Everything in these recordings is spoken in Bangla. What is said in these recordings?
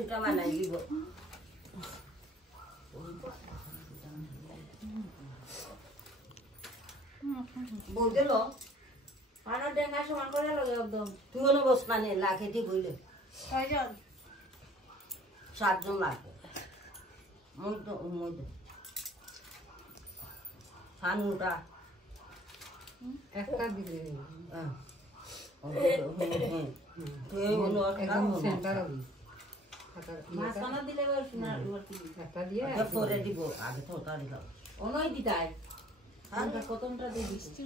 দুটা মানাই দিব বলতে লো পানার ডেঙ্গা সমান করে লগে একদম তুই কোনো বস মানে লাখে ঠিক হইলে কয়জন 7 জন লাগবে মই তো সানুটা একটা দিলে তুই মনে একদম সেন্টার হবে মাছ পানা দিলে ওই সোনার ওরতি একটা দিয়ে পরে দিব আগে তো ওটা দিলাম অনই দিতাই আমরা কতটা দিয়ে দিছি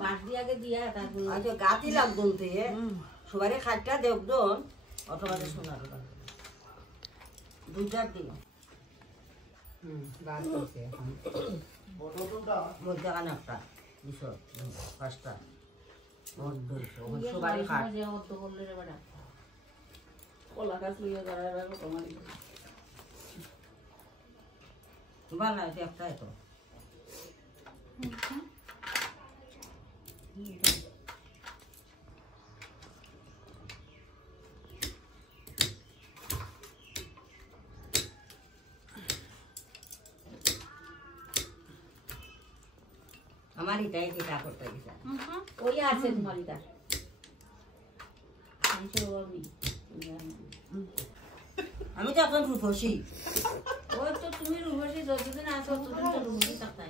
বাঁশ দিয়ে আগে দিয়া তারপর আচ্ছা গাতি লাগদন তে সবারে খাটটা দেখদন অটোমেটিক শোনা দিবা দুইটা দিন বার করছে এখন মধ্যে কানে একটা 5টা সবারে খাট যে অত করলে রে বড়া কলা গাছ লইয়া দাঁড়ায় রাখো তোমার ভালো আছে একটা তো আমার এটাই যেটা করতে গেছে ওই আছে তোমার এটা আমি তো এখন রূপসী ওই তো তুমি রুবসি যতদিন আসো ততদিন তো রুবসি থাকতাই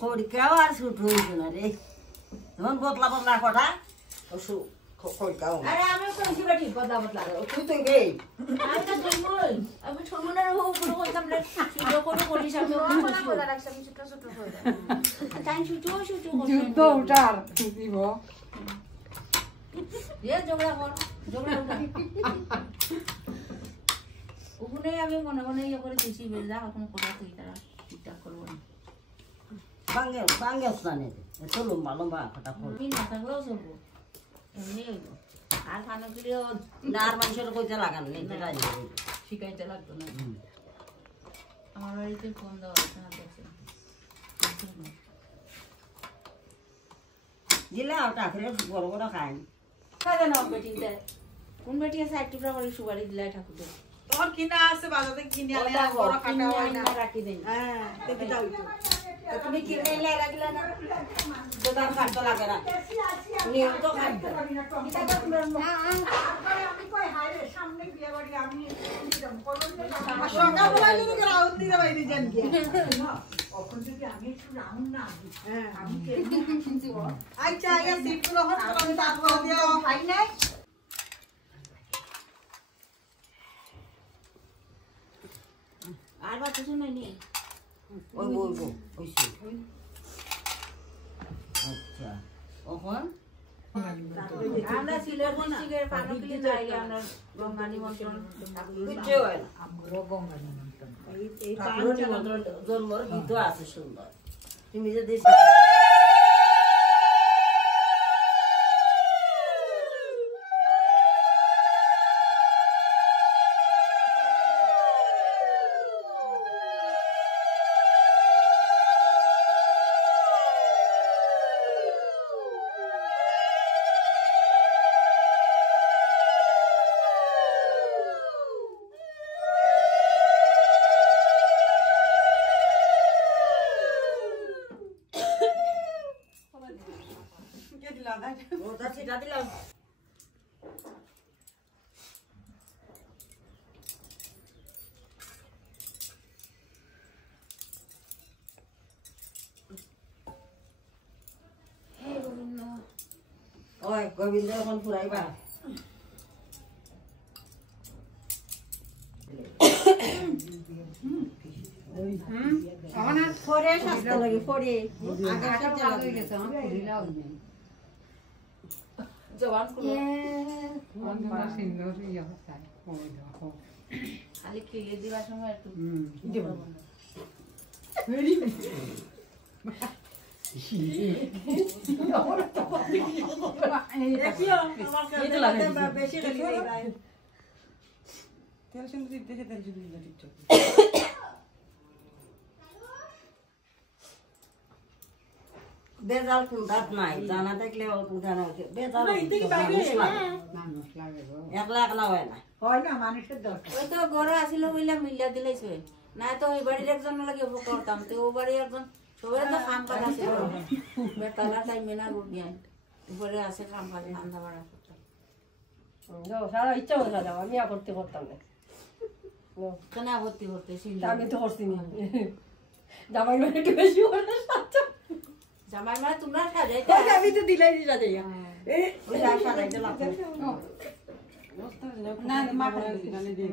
খড়িকাও আর শুট হয়েছে না রে যেমন বদলা বদলা কটা খড়িকাও আরে আমি কোনছি বাটি বদলা বদলা তুই তো গেই আমি তো জন্মই আমি ছোটমনের উপরে কইতাম রে ছোট করে করিস আমি বদলা বদলা রাখছি আমি ছোট ছোট হয়ে যায় তাই ছোট ছোট যুদ্ধ উঠার দিব এ ঝগড়া কর ঝগড়া উঠা ওখানে আমি মনে মনে ইয়ে করে দিছি বেলা এখন কোথা তুই তারা ঠিকঠাক করবো না বাঙ্গে স্নানে এত লম্বা লম্বা কটা খড় আমি না থাকলেও চলবো এমনি হইব আর খানো গেলেও না আর মানুষের কইতে লাগান নেই শিখাইতে লাগতো না আমার বাড়িতে ফোন দেওয়া আছে না দেখছে দিলে আর টাকরে বড় বড় খাই কাজে না বেটিতে কোন বেটি আছে এক টুকরা করে সুপারি দিলাই ঠাকুরকে তোর কিনা আছে বাজারে কিনে আনলে ওটা বড় কাটা হয় না রাখি দেন হ্যাঁ দেখি দাও তো তুমি কিনে এলে রাখলে না তো তার খাটতে লাগে না নিয়ম তো খাটতে আমি কই হাইরে সামনে বিয়ে বাড়ি আমি দিলাম সকালবেলা কিন্তু রাউন্ড দিতে বাইরে যান কি এখন যদি আমি একটু রাউন্ড না দিই আমি আচ্ছা আগে সিটগুলো হট করে তারপর দিও খাই নাই আর বা কিছু নাই নি ওই বলবো ওইসে আচ্ছা ওখন আমরা সিলেট ডিস্ট্রিক্টের পানকিলি যাইলে আমরা গঙ্গা নিমন্ত্রণ কিচ্ছু হয় না আমরা গঙ্গা নিমন্ত্রণ এই ঠাকুরের নিমন্ত্রণ জন্মর গীত আছে সুন্দর তুমি যদি ওটা সেটা দিলাম ওই গোবিন্দ এখন ফুরাইবা পরে স্বাস্থ্য লাগে পরে আগে ভালো হয়ে গেছে আমার পুরিলাও নেই জবান করো আমার সিন্দুর ইয়ে হচ্ছে ওই দেখো খালি খেলে দিবার সময় একটু দেব দেখিও আমার কাছে বেশি খালি ভাই তেল সিন্দুর দিতে তেল সিন্দুর দিতে ঠিক। ก বেজাল কোনটাত নাই জানা থাকলে অল্প জানা হচ্ছে বেজাল না, এদিকে বাইরে মানুষ লাগে গো। একলা একলা হয় না হয় না মানুষের দরকার ওই তো ঘরে আসিল বইলা মিলিয়া দিলেই না তো ওই বাড়ির একজন লাগে করতাম তো ও বাড়ি একজন সবাই তো কাম কাজ আছে বেতালা টাইমে না গুড়িয়ান উপরে আছে কাম কাজ রান্না বাড়া করতাম সারা ইচ্ছা করে সাজাও আমি আপত্তি করতাম না কেন ভর্তি করতে আমি তো করছি না জামাই মানে একটু বেশি করে সাজা জামাই মানে তোমরা সাজাইতে আমি তো দিলাই দি সাজাইয়া ওই আশা রাইতে লাগবে না মা করে দিলে